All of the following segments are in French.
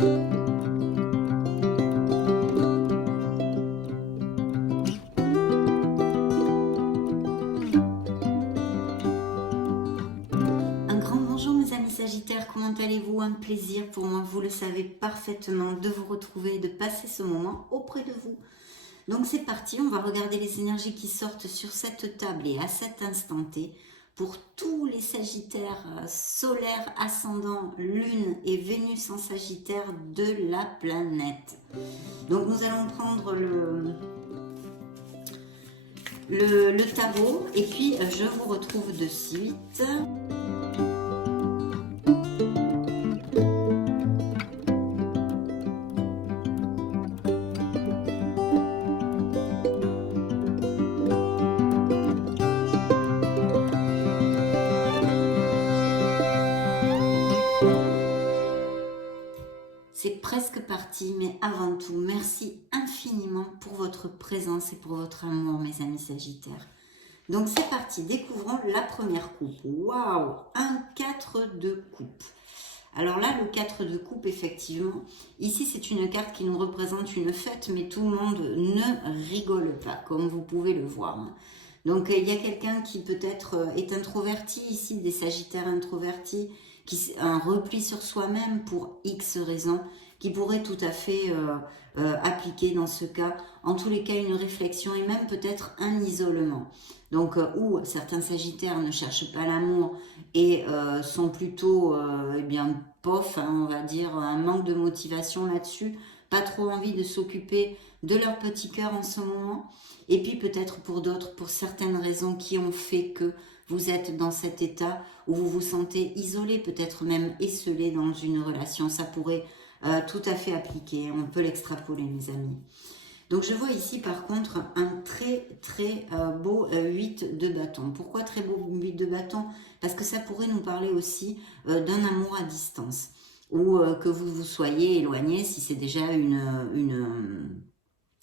Un grand bonjour mes amis Sagittaires, comment allez-vous? Un plaisir pour moi, vous le savez parfaitement, de vous retrouver et de passer ce moment auprès de vous. Donc c'est parti, on va regarder les énergies qui sortent sur cette table et à cet instant T pour tous les Sagittaires solaires, ascendant, Lune et Vénus en Sagittaire de la planète. Donc nous allons prendre le tarot et puis je vous retrouve de suite. C'est presque parti, mais avant tout, merci infiniment pour votre présence et pour votre amour, mes amis Sagittaires. Donc c'est parti, découvrons la première coupe. Waouh, un 4 de coupe. Alors là, le 4 de coupe, effectivement, ici c'est une carte qui nous représente une fête, mais tout le monde ne rigole pas, comme vous pouvez le voir. Donc il y a quelqu'un qui peut-être est introverti ici, des Sagittaires introvertis, qui un repli sur soi-même pour X raisons, qui pourrait tout à fait appliquer dans ce cas, en tous les cas une réflexion et même peut-être un isolement. Donc où certains Sagittaires ne cherchent pas l'amour et sont plutôt eh bien pof, hein, on va dire, un manque de motivation là-dessus, pas trop envie de s'occuper de leur petit cœur en ce moment. Et puis peut-être pour d'autres, pour certaines raisons qui ont fait que vous êtes dans cet état où vous vous sentez isolé, peut-être même esselé dans une relation. Ça pourrait tout à fait appliquer, on peut l'extrapoler mes amis. Donc je vois ici par contre un très beau 8 de bâton. Pourquoi très beau 8 de bâton? Parce que ça pourrait nous parler aussi d'un amour à distance. Ou que vous soyez éloigné, si c'est déjà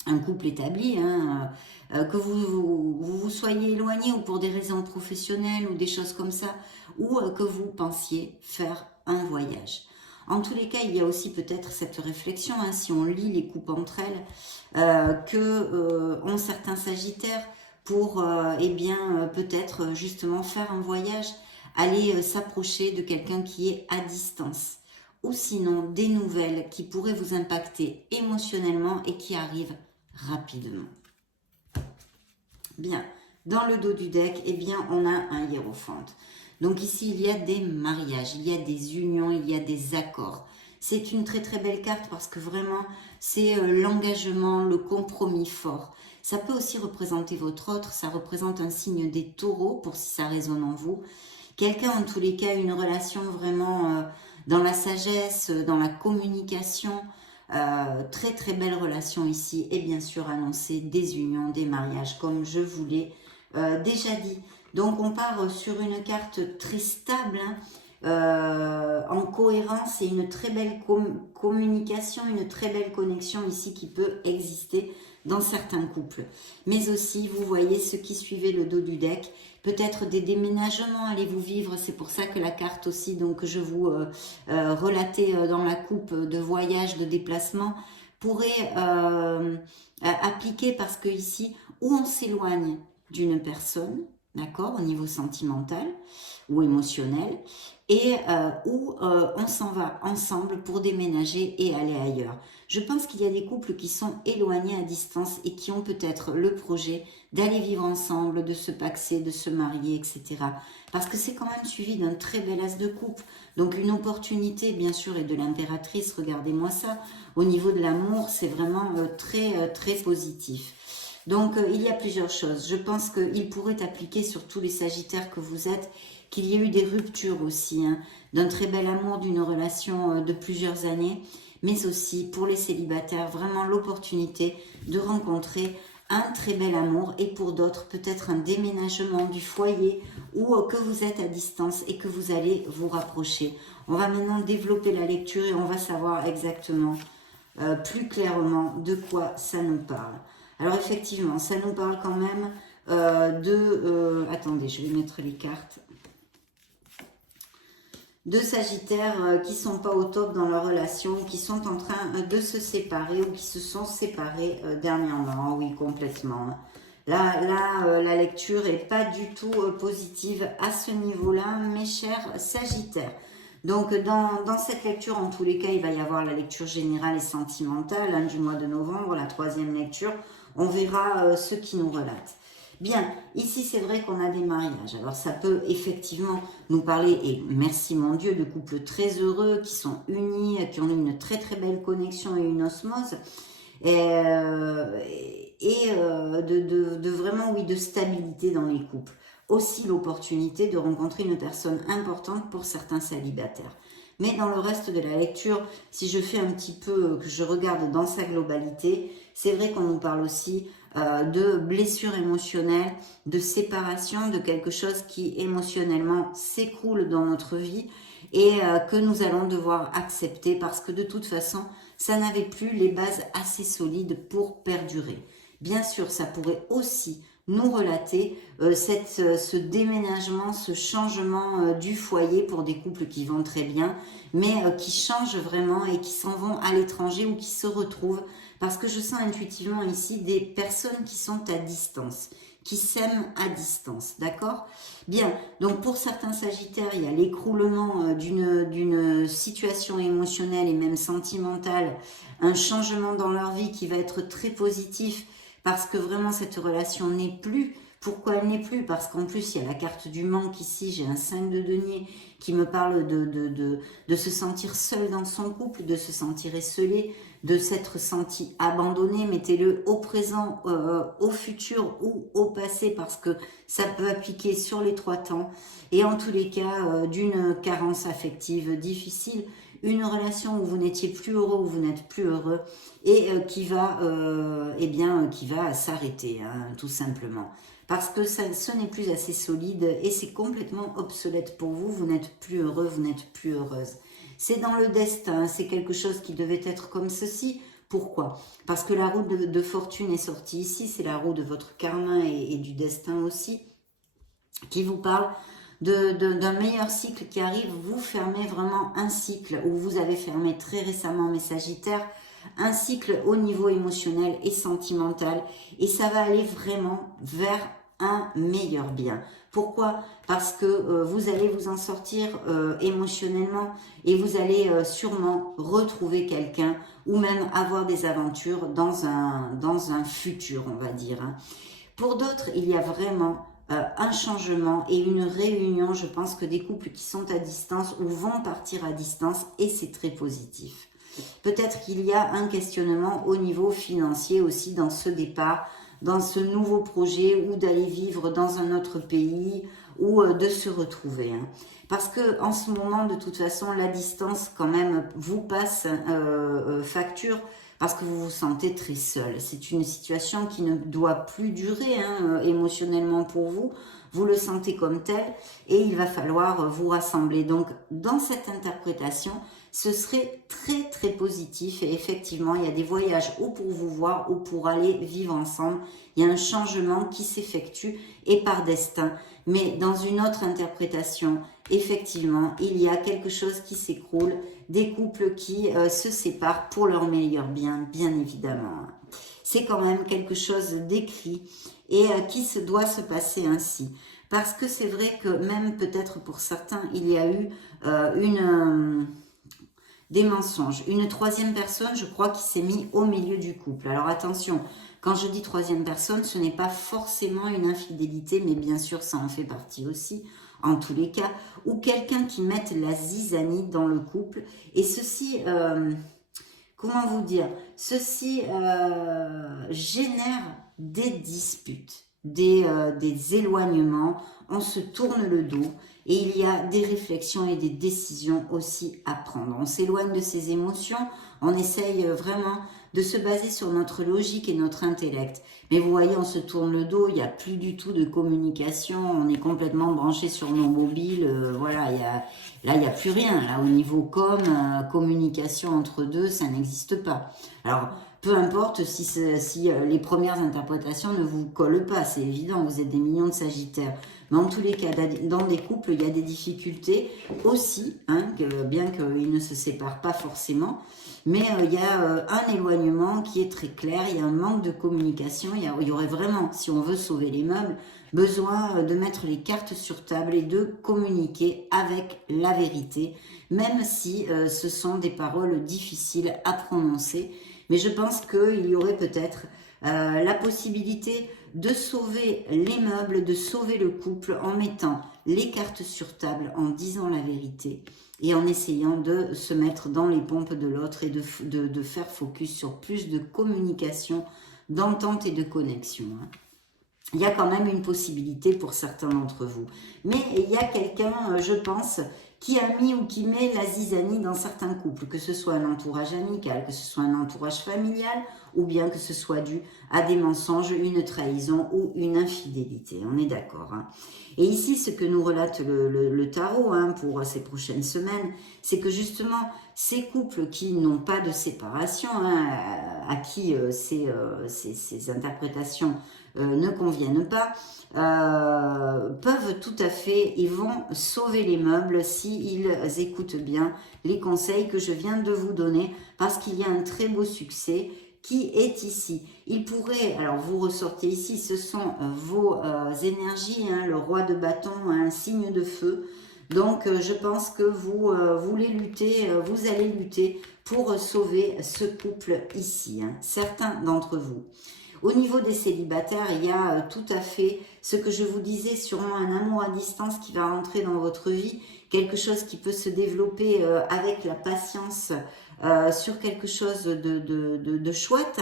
un couple établi, hein, que vous soyez éloigné ou pour des raisons professionnelles ou des choses comme ça, ou que vous pensiez faire un voyage. En tous les cas, il y a aussi peut-être cette réflexion, hein, si on lit les coupes entre elles, que ont certains Sagittaires pour eh bien peut-être justement faire un voyage, aller s'approcher de quelqu'un qui est à distance. Ou sinon des nouvelles qui pourraient vous impacter émotionnellement et qui arrivent rapidement. Bien, dans le dos du deck, eh bien, on a un hiérophante. Donc ici, il y a des mariages, il y a des unions, il y a des accords. C'est une très belle carte parce que vraiment, c'est l'engagement, le compromis fort. Ça peut aussi représenter votre autre, ça représente un signe des taureaux, pour si ça résonne en vous. Quelqu'un, en tous les cas, une relation vraiment dans la sagesse, dans la communication, très belle relation ici et bien sûr annoncer des unions, des mariages comme je vous l'ai déjà dit. Donc on part sur une carte très stable, hein, en cohérence et une très belle communication, une très belle connexion ici qui peut exister dans certains couples. Mais aussi, vous voyez, ceux qui suivaient le dos du deck, peut-être des déménagements, allez-vous vivre, c'est pour ça que la carte aussi, donc je vous relatais dans la coupe de voyage, de déplacement, pourrait appliquer parce que ici, où on s'éloigne d'une personne, d'accord, au niveau sentimental ou émotionnel, et où on s'en va ensemble pour déménager et aller ailleurs. Je pense qu'il y a des couples qui sont éloignés à distance et qui ont peut-être le projet d'aller vivre ensemble, de se paxer, de se marier, etc. Parce que c'est quand même suivi d'un très bel as de coupe. Donc une opportunité, bien sûr, et de l'impératrice, regardez-moi ça. Au niveau de l'amour, c'est vraiment très positif. Donc il y a plusieurs choses. Je pense qu'il pourrait appliquer sur tous les Sagittaires que vous êtes, qu'il y ait eu des ruptures aussi, hein, d'un très bel amour, d'une relation de plusieurs années, mais aussi pour les célibataires, vraiment l'opportunité de rencontrer un très bel amour et pour d'autres peut-être un déménagement du foyer ou que vous êtes à distance et que vous allez vous rapprocher. On va maintenant développer la lecture et on va savoir exactement plus clairement de quoi ça nous parle. Alors effectivement, ça nous parle quand même attendez, je vais mettre les cartes. Deux Sagittaires qui sont pas au top dans leur relation, qui sont en train de se séparer ou qui se sont séparés dernièrement. Oui, complètement. Là, la lecture est pas du tout positive à ce niveau-là, mes chers Sagittaires. Donc, dans cette lecture, en tous les cas, il va y avoir la lecture générale et sentimentale hein, du mois de novembre, la troisième lecture. On verra ce qui nous relate. Bien, ici c'est vrai qu'on a des mariages. Alors ça peut effectivement nous parler, et merci mon Dieu, de couples très heureux, qui sont unis, qui ont une très très belle connexion et une osmose. De vraiment, oui, de stabilité dans les couples. Aussi l'opportunité de rencontrer une personne importante pour certains célibataires. Mais dans le reste de la lecture, si je fais un petit peu, que je regarde dans sa globalité, c'est vrai qu'on nous parle aussi de blessures émotionnelles, de séparation, de quelque chose qui émotionnellement s'écroule dans notre vie et que nous allons devoir accepter parce que de toute façon, ça n'avait plus les bases assez solides pour perdurer. Bien sûr, ça pourrait aussi nous relater ce déménagement, ce changement du foyer pour des couples qui vont très bien, mais qui changent vraiment et qui s'en vont à l'étranger ou qui se retrouvent, parce que je sens intuitivement ici des personnes qui sont à distance, qui s'aiment à distance, d'accord? Bien, donc pour certains Sagittaires, il y a l'écroulement d'une situation émotionnelle et même sentimentale, un changement dans leur vie qui va être très positif, parce que vraiment cette relation n'est plus. Pourquoi elle n'est plus? Parce qu'en plus il y a la carte du manque ici, j'ai un 5 de denier qui me parle de se sentir seul dans son couple, de se sentir esseulé, de s'être senti abandonné. Mettez-le au présent, au futur ou au passé parce que ça peut appliquer sur les trois temps. Et en tous les cas, d'une carence affective difficile, une relation où vous n'étiez plus heureux, où vous n'êtes plus heureux et qui va s'arrêter, hein, tout simplement. Parce que ce n'est plus assez solide et c'est complètement obsolète pour vous, vous n'êtes plus heureux, vous n'êtes plus heureuse. C'est dans le destin, c'est quelque chose qui devait être comme ceci. Pourquoi? Parce que la roue de fortune est sortie ici, c'est la roue de votre karma et du destin aussi, qui vous parle d'un meilleur cycle qui arrive. Vous fermez vraiment un cycle, ou vous avez fermé très récemment, mes Sagittaires, un cycle au niveau émotionnel et sentimental, et ça va aller vraiment vers un meilleur bien. Pourquoi? Parce que vous allez vous en sortir émotionnellement et vous allez sûrement retrouver quelqu'un ou même avoir des aventures dans un futur, on va dire. Hein. Pour d'autres, il y a vraiment un changement et une réunion. Je pense que des couples qui sont à distance ou vont partir à distance et c'est très positif. Peut-être qu'il y a un questionnement au niveau financier aussi dans ce départ, dans ce nouveau projet ou d'aller vivre dans un autre pays ou de se retrouver. Hein. Parce que en ce moment, de toute façon, la distance quand même vous passe facture parce que vous vous sentez très seul. C'est une situation qui ne doit plus durer hein, émotionnellement pour vous. Vous le sentez comme tel et il va falloir vous rassembler. Donc, dans cette interprétation, ce serait très très positif et effectivement, il y a des voyages ou pour vous voir ou pour aller vivre ensemble. Il y a un changement qui s'effectue et par destin. Mais dans une autre interprétation, effectivement, il y a quelque chose qui s'écroule, des couples qui se séparent pour leur meilleur bien, bien évidemment. C'est quand même quelque chose d'écrit et qui doit se passer ainsi. Parce que c'est vrai que même peut-être pour certains, il y a eu des mensonges. Une troisième personne, je crois, qui s'est mise au milieu du couple. Alors attention, quand je dis troisième personne, ce n'est pas forcément une infidélité, mais bien sûr, ça en fait partie aussi, en tous les cas, ou quelqu'un qui mette la zizanie dans le couple. Et ceci, comment vous dire, ceci génère des disputes, des éloignements, on se tourne le dos et il y a des réflexions et des décisions aussi à prendre. On s'éloigne de ses émotions, on essaye vraiment de se baser sur notre logique et notre intellect. Mais vous voyez, on se tourne le dos, il n'y a plus du tout de communication, on est complètement branché sur nos mobiles, voilà, là, il n'y a plus rien. Là, au niveau communication entre deux, ça n'existe pas. Alors, peu importe si les premières interprétations ne vous collent pas, c'est évident, vous êtes des millions de Sagittaires. Mais en tous les cas, dans des couples, il y a des difficultés aussi, hein, bien qu'ils ne se séparent pas forcément. Mais il y a un éloignement qui est très clair, il y a un manque de communication, il y aurait vraiment, si on veut sauver les meubles, besoin de mettre les cartes sur table et de communiquer avec la vérité, même si ce sont des paroles difficiles à prononcer. Mais je pense qu'il y aurait peut-être la possibilité de sauver les meubles, de sauver le couple en mettant les cartes sur table, en disant la vérité et en essayant de se mettre dans les pompes de l'autre et de faire focus sur plus de communication, d'entente et de connexion. Il y a quand même une possibilité pour certains d'entre vous. Mais il y a quelqu'un, je pense, qui a mis ou qui met la zizanie dans certains couples, que ce soit un entourage amical, que ce soit un entourage familial, ou bien que ce soit dû à des mensonges, une trahison ou une infidélité. On est d'accord. Hein. Et ici, ce que nous relate le tarot pour ces prochaines semaines, c'est que justement, ces couples qui n'ont pas de séparation, à qui ces interprétations ne conviennent pas, peuvent tout à fait, ils vont sauver les meubles s'ils écoutent bien les conseils que je viens de vous donner, parce qu'il y a un très beau succès qui est ici. Il pourrait, alors vous ressortez ici, ce sont vos énergies, le roi de bâton, un signe de feu. Donc je pense que vous voulez lutter, vous allez lutter pour sauver ce couple ici, certains d'entre vous. Au niveau des célibataires, il y a tout à fait ce que je vous disais, sûrement un amour à distance qui va rentrer dans votre vie, quelque chose qui peut se développer avec la patience sur quelque chose de chouette.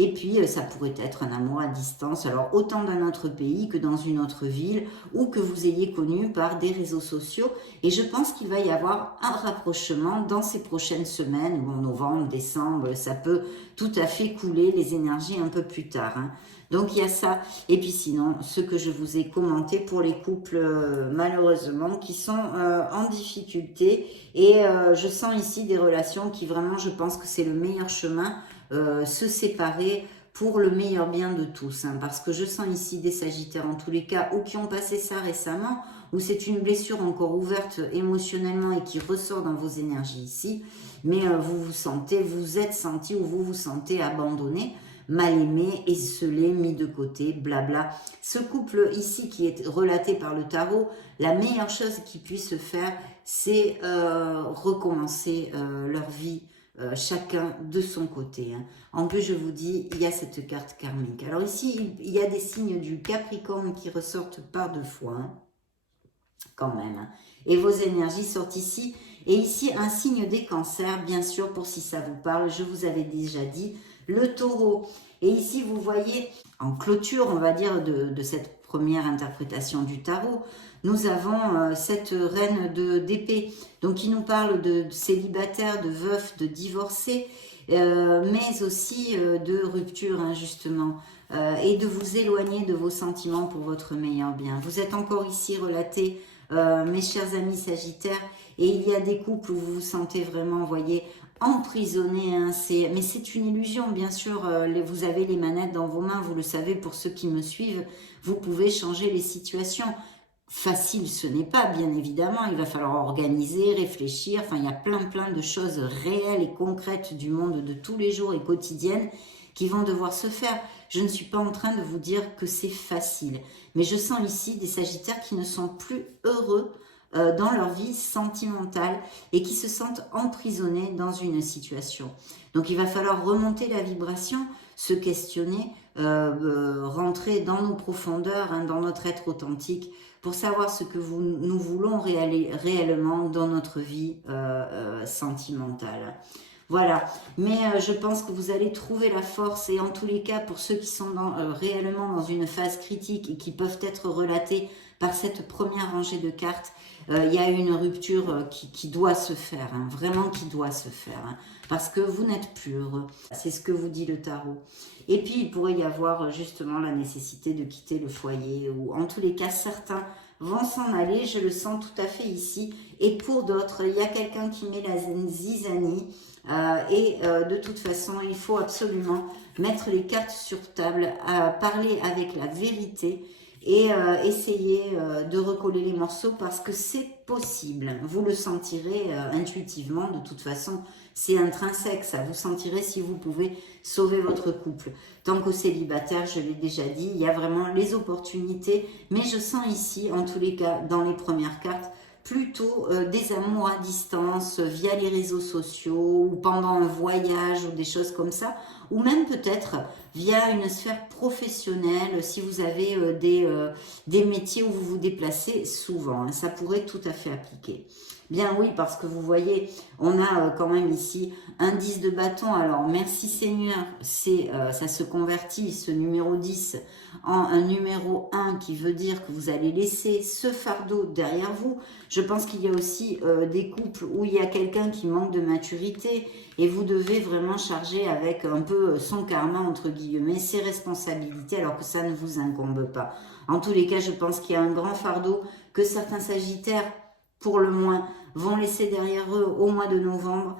Et puis, ça pourrait être un amour à distance, alors autant dans notre pays que dans une autre ville, ou que vous ayez connu par des réseaux sociaux. Et je pense qu'il va y avoir un rapprochement dans ces prochaines semaines, ou en novembre, décembre, ça peut tout à fait couler les énergies un peu plus tard. Donc, il y a ça. Et puis sinon, ce que je vous ai commenté pour les couples, malheureusement, qui sont en difficulté. Et je sens ici des relations qui vraiment, je pense que c'est le meilleur chemin, se séparer pour le meilleur bien de tous, parce que je sens ici des Sagittaires en tous les cas, ou qui ont passé ça récemment, ou c'est une blessure encore ouverte émotionnellement et qui ressort dans vos énergies ici, mais vous êtes senti ou vous vous sentez abandonné, mal aimé, esselé, mis de côté, blabla. Ce couple ici qui est relaté par le tarot, la meilleure chose qu'ils puissent faire, c'est recommencer leur vie, chacun de son côté. En plus, je vous dis, il y a cette carte karmique. Alors ici, il y a des signes du Capricorne qui ressortent par deux fois, quand même. Et vos énergies sortent ici. Et ici, un signe des cancers, bien sûr, pour si ça vous parle, je vous avais déjà dit, le taureau. Et ici, vous voyez, en clôture, on va dire, de cette première interprétation du tarot, nous avons cette reine d'épée, donc qui nous parle de célibataires, de veufs, de divorcés, mais aussi de rupture, justement, et de vous éloigner de vos sentiments pour votre meilleur bien. Vous êtes encore ici relatés, mes chers amis Sagittaires, et il y a des couples où vous vous sentez vraiment, vous voyez, emprisonné, mais c'est une illusion, bien sûr, vous avez les manettes dans vos mains, vous le savez, pour ceux qui me suivent, vous pouvez changer les situations. Facile, ce n'est pas, bien évidemment, il va falloir organiser, réfléchir, enfin, il y a plein de choses réelles et concrètes du monde de tous les jours et quotidiennes qui vont devoir se faire. Je ne suis pas en train de vous dire que c'est facile, mais je sens ici des Sagittaires qui ne sont plus heureux dans leur vie sentimentale et qui se sentent emprisonnés dans une situation. Donc il va falloir remonter la vibration, se questionner, rentrer dans nos profondeurs, dans notre être authentique, pour savoir ce que nous voulons réellement dans notre vie sentimentale. Voilà, mais je pense que vous allez trouver la force, et en tous les cas, pour ceux qui sont réellement dans une phase critique et qui peuvent être relatés par cette première rangée de cartes, il y a une rupture qui doit se faire, hein, vraiment qui doit se faire, hein, parce que vous n'êtes plus heureux. C'est ce que vous dit le tarot. Et puis, il pourrait y avoir justement la nécessité de quitter le foyer, ou en tous les cas, certains vont s'en aller, je le sens tout à fait ici. Et pour d'autres, il y a quelqu'un qui met la zizanie, de toute façon, il faut absolument mettre les cartes sur table, parler avec la vérité, et essayer de recoller les morceaux parce que c'est possible. Vous le sentirez intuitivement, de toute façon, c'est intrinsèque, ça. Vous sentirez si vous pouvez sauver votre couple. Tant qu'au célibataire, je l'ai déjà dit, il y a vraiment les opportunités, mais je sens ici, en tous les cas, dans les premières cartes, plutôt des amours à distance via les réseaux sociaux ou pendant un voyage ou des choses comme ça, ou même peut-être via une sphère professionnelle si vous avez des métiers où vous vous déplacez souvent, hein, ça pourrait tout à fait appliquer. Bien oui, parce que vous voyez, on a quand même ici un 10 de bâton. Alors merci Seigneur, ça se convertit, ce numéro 10, en un numéro 1 qui veut dire que vous allez laisser ce fardeau derrière vous. Je pense qu'il y a aussi des couples où il y a quelqu'un qui manque de maturité et vous devez vraiment charger avec un peu son karma, entre guillemets, ses responsabilités alors que ça ne vous incombe pas. En tous les cas, je pense qu'il y a un grand fardeau que certains sagittaires, pour le moins, vont laisser derrière eux au mois de novembre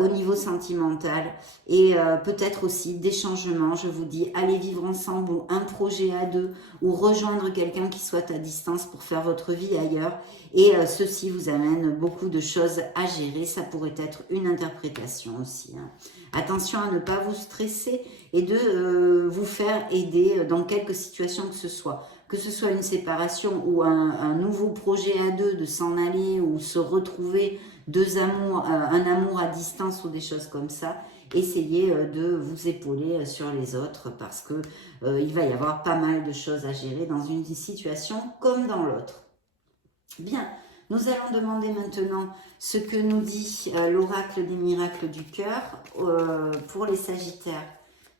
au niveau sentimental et peut-être aussi des changements, je vous dis, aller vivre ensemble ou un projet à deux ou rejoindre quelqu'un qui soit à distance pour faire votre vie ailleurs et ceci vous amène beaucoup de choses à gérer, ça pourrait être une interprétation aussi, hein. Attention à ne pas vous stresser et de vous faire aider dans quelques situations que ce soit une séparation ou un nouveau projet à deux, de s'en aller ou se retrouver, un amour à distance ou des choses comme ça. Essayez de vous épauler sur les autres parce que il va y avoir pas mal de choses à gérer dans une situation comme dans l'autre. Bien, nous allons demander maintenant ce que nous dit l'oracle des miracles du cœur pour les sagittaires.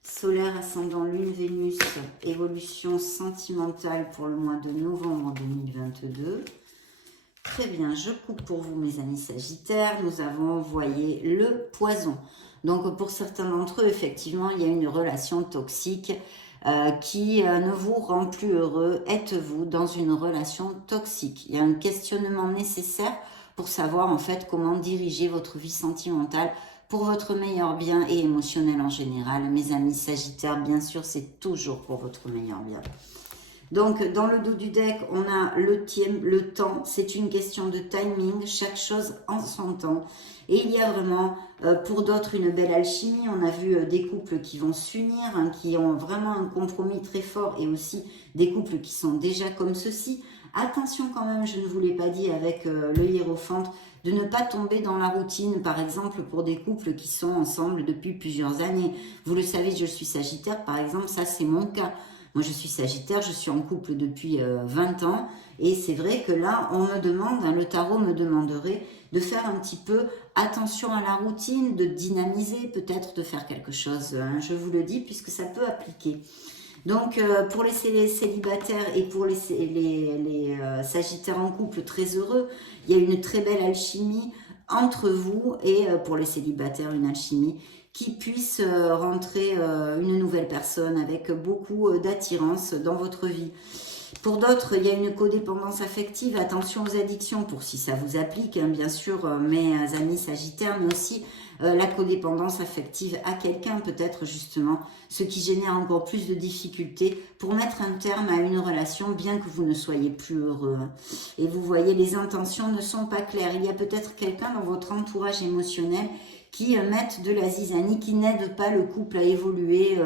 Solaire, ascendant, lune, Vénus, évolution sentimentale pour le mois de novembre 2022. Très bien, je coupe pour vous mes amis sagittaires. Nous avons envoyé le poison. Donc pour certains d'entre eux, effectivement, il y a une relation toxique qui ne vous rend plus heureux. Êtes-vous dans une relation toxique? Il y a un questionnement nécessaire pour savoir en fait comment diriger votre vie sentimentale pour votre meilleur bien et émotionnel en général. Mes amis sagittaires, bien sûr, c'est toujours pour votre meilleur bien. Donc, dans le dos du deck, on a le temps. C'est une question de timing, chaque chose en son temps. Et il y a vraiment, pour d'autres, une belle alchimie. On a vu des couples qui vont s'unir, hein, qui ont vraiment un compromis très fort, et aussi des couples qui sont déjà comme ceci. Attention quand même, je ne vous l'ai pas dit avec le hiérophante, de ne pas tomber dans la routine, par exemple pour des couples qui sont ensemble depuis plusieurs années. Vous le savez, je suis sagittaire, par exemple, ça c'est mon cas. Moi je suis sagittaire, je suis en couple depuis 20 ans et c'est vrai que là on me demande, hein, le tarot me demanderait de faire un petit peu attention à la routine, de dynamiser, peut-être de faire quelque chose, hein, je vous le dis puisque ça peut appliquer. Donc, pour les célibataires et pour les sagittaires en couple très heureux, il y a une très belle alchimie entre vous et pour les célibataires, une alchimie qui puisse rentrer une nouvelle personne avec beaucoup d'attirance dans votre vie. Pour d'autres, il y a une codépendance affective. Attention aux addictions, pour si ça vous applique, hein, bien sûr, mes amis sagittaires, mais aussi la codépendance affective à quelqu'un, peut-être justement, ce qui génère encore plus de difficultés pour mettre un terme à une relation, bien que vous ne soyez plus heureux. Et vous voyez, les intentions ne sont pas claires. Il y a peut-être quelqu'un dans votre entourage émotionnel qui mettent de la zizanie, qui n'aident pas le couple à évoluer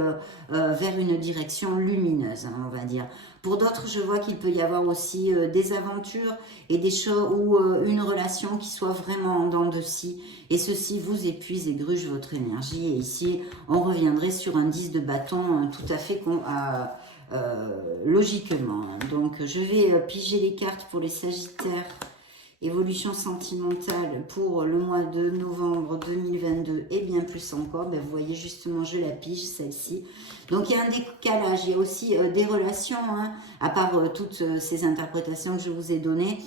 vers une direction lumineuse, hein, on va dire. Pour d'autres, je vois qu'il peut y avoir aussi des aventures et des choses ou une relation qui soit vraiment en dents de scie. Et ceci vous épuise et gruge votre énergie. Et ici, on reviendrait sur un 10 de bâton tout à fait logiquement. Donc, je vais piger les cartes pour les sagittaires Évolution sentimentale pour le mois de novembre 2022 et bien plus encore. Ben, vous voyez justement, je la pige, celle-ci. Donc, il y a un décalage. Il y a aussi des relations, hein, à part toutes ces interprétations que je vous ai données,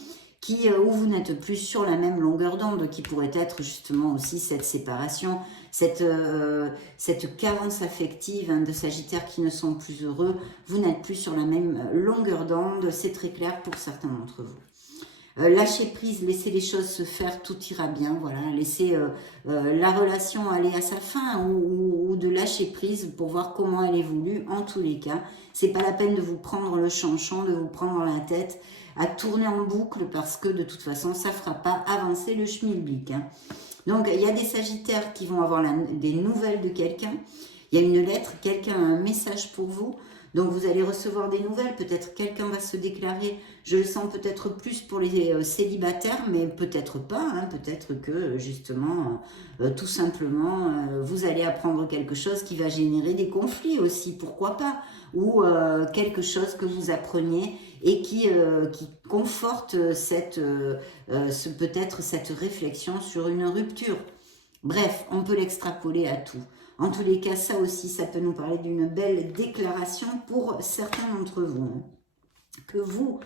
où vous n'êtes plus sur la même longueur d'onde, qui pourrait être justement aussi cette séparation, cette carence affective, hein, de Sagittaires qui ne sont plus heureux. Vous n'êtes plus sur la même longueur d'onde, c'est très clair pour certains d'entre vous. Lâcher prise, laisser les choses se faire, tout ira bien, voilà, laisser la relation aller à sa fin, ou de lâcher prise pour voir comment elle évolue. En tous les cas, c'est pas la peine de vous prendre le chanchon, de vous prendre la tête à tourner en boucle, parce que de toute façon, ça fera pas avancer le schmilblick, hein. Donc, il y a des Sagittaires qui vont avoir des nouvelles de quelqu'un, il y a une lettre, quelqu'un a un message pour vous. Donc, vous allez recevoir des nouvelles. Peut-être quelqu'un va se déclarer. Je le sens peut-être plus pour les célibataires, mais peut-être pas, hein. Peut-être que, justement, tout simplement, vous allez apprendre quelque chose qui va générer des conflits aussi. Pourquoi pas? Ou quelque chose que vous appreniez et qui conforte peut-être cette réflexion sur une rupture. Bref, on peut l'extrapoler à tout. En tous les cas, ça aussi, ça peut nous parler d'une belle déclaration pour certains d'entre vous, hein. Que vous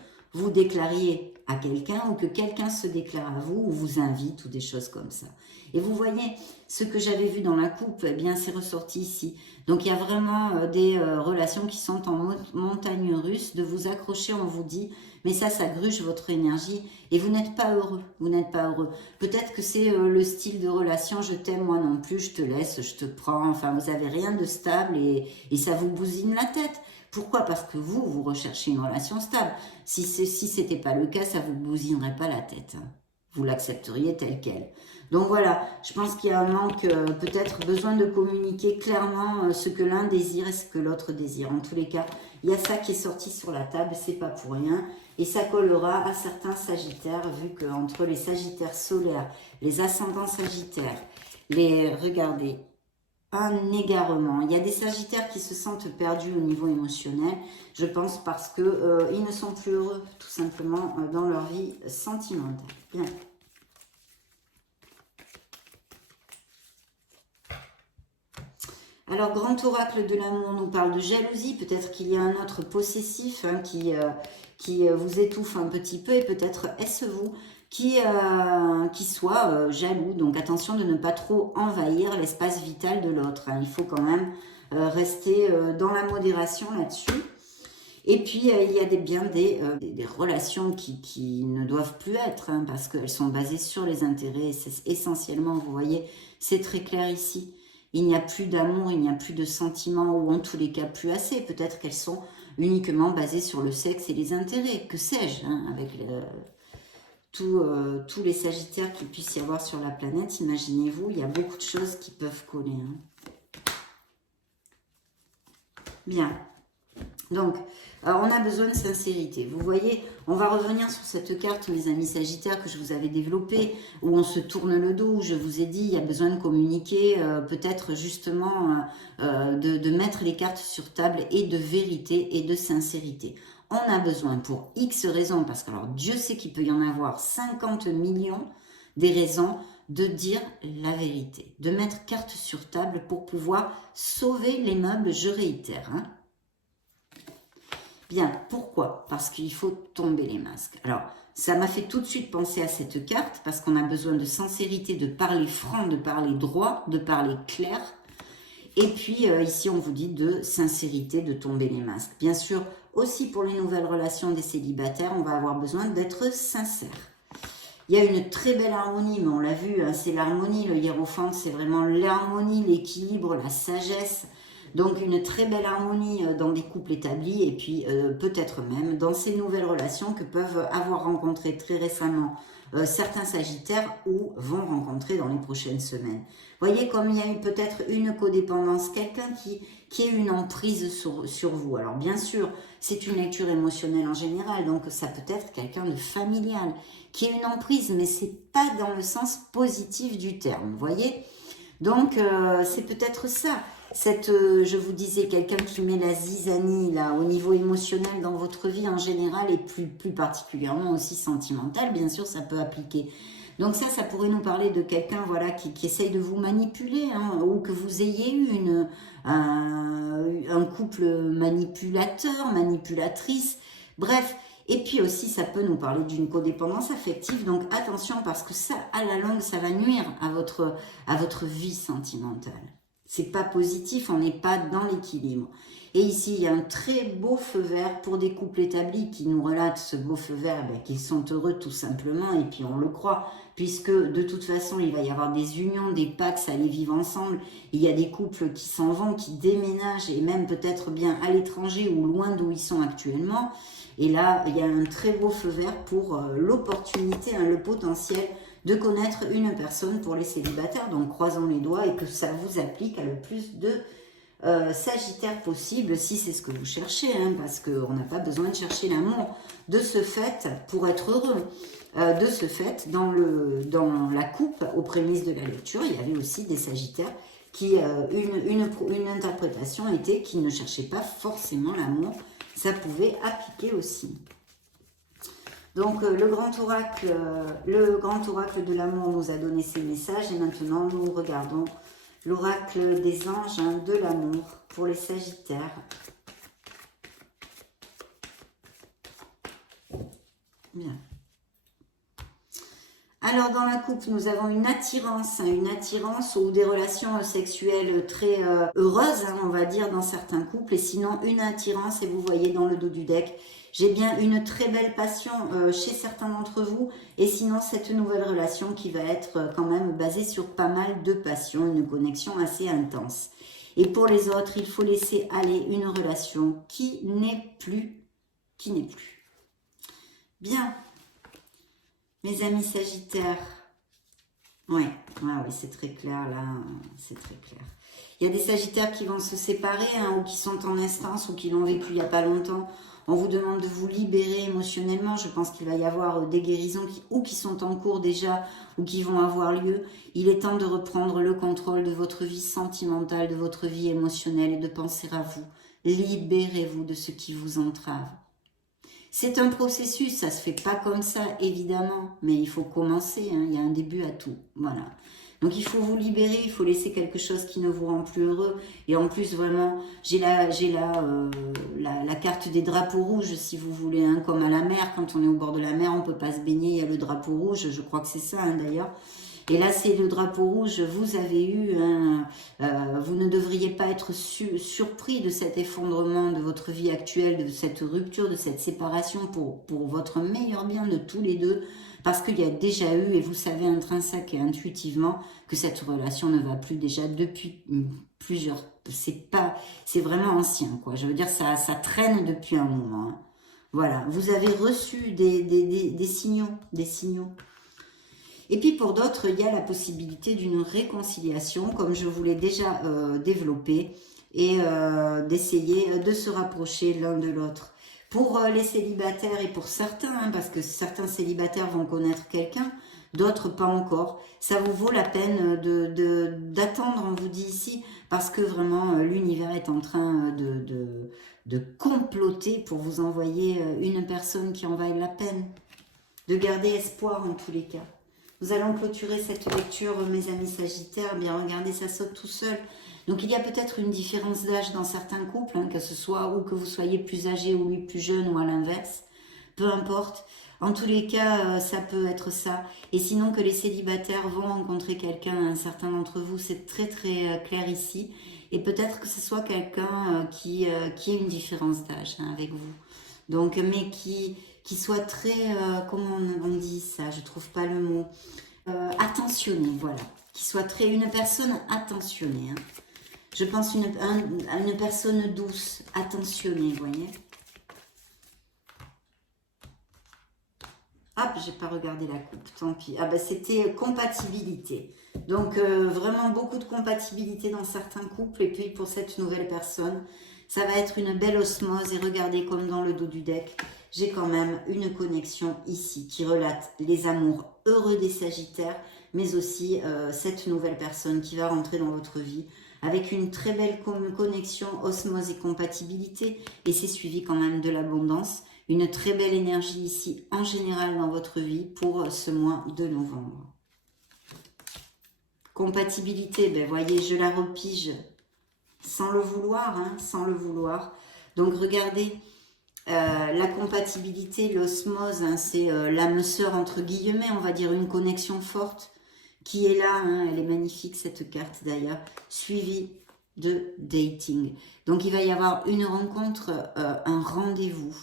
déclariez à quelqu'un, ou que quelqu'un se déclare à vous, ou vous invite, ou des choses comme ça. Et vous voyez, ce que j'avais vu dans la coupe, eh bien, c'est ressorti ici. Donc, il y a vraiment des relations qui sont en montagne russe, de vous accrocher, on vous dit, mais ça gruge votre énergie, et vous n'êtes pas heureux, vous n'êtes pas heureux. Peut-être que c'est le style de relation, je t'aime, moi non plus, je te laisse, je te prends, enfin, vous n'avez rien de stable, et ça vous bousine la tête. Pourquoi? Parce que vous recherchez une relation stable. Si ce n'était pas le cas, ça ne vous bousinerait pas la tête, hein. Vous l'accepteriez tel quel. Donc voilà, je pense qu'il y a un manque, peut-être besoin de communiquer clairement ce que l'un désire et ce que l'autre désire. En tous les cas, il y a ça qui est sorti sur la table, c'est pas pour rien. Et ça collera à certains Sagittaires, vu qu'entre les Sagittaires solaires, les ascendants Sagittaires, regardez, un égarement. Il y a des Sagittaires qui se sentent perdus au niveau émotionnel, je pense parce que ils ne sont plus heureux, tout simplement, dans leur vie sentimentale. Bien. Alors, grand oracle de l'amour nous parle de jalousie. Peut-être qu'il y a un autre possessif, hein, qui vous étouffe un petit peu, et peut-être est-ce vous qui soit jaloux. Donc, attention de ne pas trop envahir l'espace vital de l'autre, hein. Il faut quand même rester dans la modération là-dessus. Et puis, il y a des relations qui ne doivent plus être, hein, parce qu'elles sont basées sur les intérêts. Essentiellement, vous voyez, c'est très clair ici. Il n'y a plus d'amour, il n'y a plus de sentiments, ou en tous les cas plus assez. Peut-être qu'elles sont uniquement basées sur le sexe et les intérêts. Que sais-je, hein, avec tous les Sagittaires qu'il puisse y avoir sur la planète. Imaginez-vous, il y a beaucoup de choses qui peuvent coller, hein. Bien. Donc, on a besoin de sincérité. Vous voyez, on va revenir sur cette carte, mes amis Sagittaires, que je vous avais développée, où on se tourne le dos, où je vous ai dit, il y a besoin de communiquer, peut-être justement de mettre les cartes sur table, et de vérité et de sincérité. On a besoin pour X raisons, parce que alors Dieu sait qu'il peut y en avoir 50 millions des raisons, de dire la vérité, de mettre carte sur table pour pouvoir sauver les meubles, je réitère, hein. Bien, pourquoi? Parce qu'il faut tomber les masques. Alors, ça m'a fait tout de suite penser à cette carte, parce qu'on a besoin de sincérité, de parler franc, de parler droit, de parler clair. Et puis, ici, on vous dit de sincérité, de tomber les masques. Bien sûr, aussi pour les nouvelles relations des célibataires, on va avoir besoin d'être sincère. Il y a une très belle harmonie, mais on l'a vu, hein, c'est l'harmonie, le hiérophante, c'est vraiment l'harmonie, l'équilibre, la sagesse. Donc une très belle harmonie dans des couples établis, et puis peut-être même dans ces nouvelles relations que peuvent avoir rencontrées très récemment certains Sagittaires, ou vont rencontrer dans les prochaines semaines. Vous voyez comme il y a eu peut-être une codépendance, quelqu'un qui a une emprise sur vous. Alors bien sûr, c'est une lecture émotionnelle en général, donc ça peut être quelqu'un de familial qui a une emprise, mais c'est pas dans le sens positif du terme, vous voyez. Donc, c'est peut-être ça. Je vous disais, quelqu'un qui met la zizanie là, au niveau émotionnel dans votre vie en général et plus particulièrement aussi sentimental, bien sûr, ça peut appliquer. Donc ça pourrait nous parler de quelqu'un voilà, qui essaye de vous manipuler, hein, ou que vous ayez eu un couple manipulateur, manipulatrice, bref. Et puis aussi, ça peut nous parler d'une codépendance affective, donc attention parce que ça, à la longue, ça va nuire à votre vie sentimentale. C'est pas positif, on n'est pas dans l'équilibre. Et ici, il y a un très beau feu vert pour des couples établis qui nous relatent ce beau feu vert, qu'ils sont heureux tout simplement, et puis on le croit, puisque de toute façon, il va y avoir des unions, des pactes, aller vivre ensemble. Il y a des couples qui s'en vont, qui déménagent, et même peut-être bien à l'étranger ou loin d'où ils sont actuellement. Et là, il y a un très beau feu vert pour l'opportunité, hein, le potentiel de connaître une personne pour les célibataires. Donc, croisons les doigts et que ça vous applique à le plus de Sagittaire possible, si c'est ce que vous cherchez, hein, parce qu'on n'a pas besoin de chercher l'amour. De ce fait, pour être heureux, de ce fait, dans la coupe, aux prémices de la lecture, il y avait aussi des Sagittaires qui, une interprétation était qu'ils ne cherchaient pas forcément l'amour. Ça pouvait appliquer aussi. Donc le grand oracle de l'amour nous a donné ses messages et maintenant nous regardons l'oracle des anges, hein, de l'amour pour les Sagittaires. Bien. Alors dans la coupe, nous avons une attirance ou des relations sexuelles très heureuses, hein, on va dire, dans certains couples. Et sinon, une attirance, et vous voyez dans le dos du deck, j'ai bien une très belle passion chez certains d'entre vous. Et sinon, cette nouvelle relation qui va être quand même basée sur pas mal de passion, une connexion assez intense. Et pour les autres, il faut laisser aller une relation qui n'est plus. Bien. Mes amis Sagittaires, ouais, c'est très clair là, c'est très clair. Il y a des Sagittaires qui vont se séparer, hein, ou qui sont en instance, ou qui l'ont vécu il n'y a pas longtemps. On vous demande de vous libérer émotionnellement. Je pense qu'il va y avoir des guérisons qui sont en cours déjà, ou qui vont avoir lieu. Il est temps de reprendre le contrôle de votre vie sentimentale, de votre vie émotionnelle, et de penser à vous. Libérez-vous de ce qui vous entrave. C'est un processus, ça se fait pas comme ça, évidemment, mais il faut commencer, hein, il y a un début à tout, voilà. Donc il faut vous libérer, il faut laisser quelque chose qui ne vous rend plus heureux. Et en plus, vraiment, j'ai la carte des drapeaux rouges, si vous voulez, hein, comme à la mer, quand on est au bord de la mer, on peut pas se baigner, il y a le drapeau rouge, je crois que c'est ça, hein, d'ailleurs. Et là, c'est le drapeau rouge, vous avez eu, vous ne devriez pas être surpris de cet effondrement de votre vie actuelle, de cette rupture, de cette séparation pour votre meilleur bien de tous les deux, parce qu'il y a déjà eu, et vous savez intrinsèque et intuitivement, que cette relation ne va plus déjà depuis plusieurs, c'est vraiment ancien, quoi. Je veux dire, ça traîne depuis un moment, hein. Voilà, vous avez reçu des signaux, Et puis pour d'autres, il y a la possibilité d'une réconciliation, comme je vous l'ai déjà développé, et d'essayer de se rapprocher l'un de l'autre. Pour les célibataires et pour certains, hein, parce que certains célibataires vont connaître quelqu'un, d'autres pas encore, ça vous vaut la peine d'attendre, on vous dit ici, parce que vraiment l'univers est en train de comploter pour vous envoyer une personne qui en vaille la peine, de garder espoir en tous les cas. Nous allons clôturer cette lecture, mes amis Sagittaires. Bien, regardez, ça saute tout seul. Donc, il y a peut-être une différence d'âge dans certains couples, hein, que ce soit ou que vous soyez plus âgé ou lui plus jeune ou à l'inverse. Peu importe. En tous les cas, ça peut être ça. Et sinon, que les célibataires vont rencontrer quelqu'un, un certain d'entre vous, c'est très très clair ici. Et peut-être que ce soit quelqu'un qui ait une différence d'âge, hein, avec vous. Donc, mais qui soit très, comment on dit ça, je trouve pas le mot, attentionné, voilà, qui soit très, une personne attentionnée, hein. Je pense à une personne douce, attentionnée, vous voyez. Hop, j'ai pas regardé la coupe, tant pis. Ah ben c'était compatibilité. Donc vraiment beaucoup de compatibilité dans certains couples, et puis pour cette nouvelle personne, ça va être une belle osmose. Et regardez comme dans le dos du deck, j'ai quand même une connexion ici qui relate les amours heureux des Sagittaires, mais aussi cette nouvelle personne qui va rentrer dans votre vie avec une très belle connexion, osmose et compatibilité, et c'est suivi quand même de l'abondance, une très belle énergie ici en général dans votre vie pour ce mois de novembre. Compatibilité, ben voyez, je la repige sans le vouloir, hein, sans le vouloir. Donc regardez, la compatibilité, l'osmose, hein, c'est l'âme sœur entre guillemets, on va dire une connexion forte qui est là, hein, elle est magnifique cette carte d'ailleurs, suivie de dating. Donc il va y avoir une rencontre, un rendez-vous,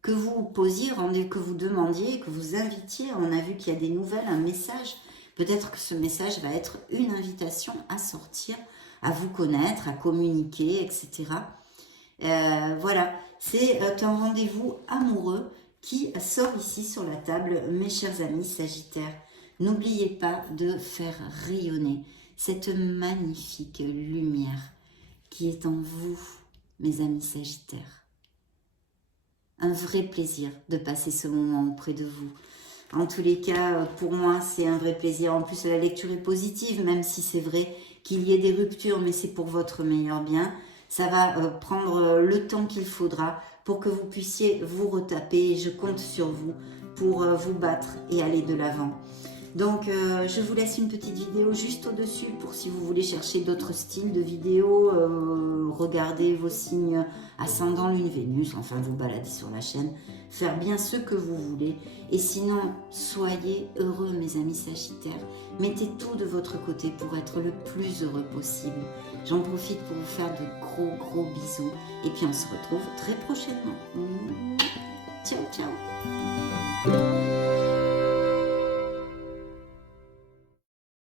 que vous posiez, que vous demandiez, que vous invitiez. On a vu qu'il y a des nouvelles, un message. Peut-être que ce message va être une invitation à sortir, à vous connaître, à communiquer, etc. Voilà, c'est un rendez-vous amoureux qui sort ici sur la table, mes chers amis Sagittaires. N'oubliez pas de faire rayonner cette magnifique lumière qui est en vous, mes amis Sagittaires. Un vrai plaisir de passer ce moment auprès de vous. En tous les cas, pour moi, c'est un vrai plaisir. En plus, la lecture est positive, même si c'est vrai qu'il y ait des ruptures, mais c'est pour votre meilleur bien. Ça va prendre le temps qu'il faudra pour que vous puissiez vous retaper et je compte sur vous pour vous battre et aller de l'avant. Donc, je vous laisse une petite vidéo juste au-dessus pour si vous voulez chercher d'autres styles de vidéos, regarder vos signes ascendant Lune, Vénus, enfin vous balader sur la chaîne, faire bien ce que vous voulez. Et sinon, soyez heureux mes amis Sagittaires, mettez tout de votre côté pour être le plus heureux possible. J'en profite pour vous faire de gros bisous et puis on se retrouve très prochainement. Ciao, ciao.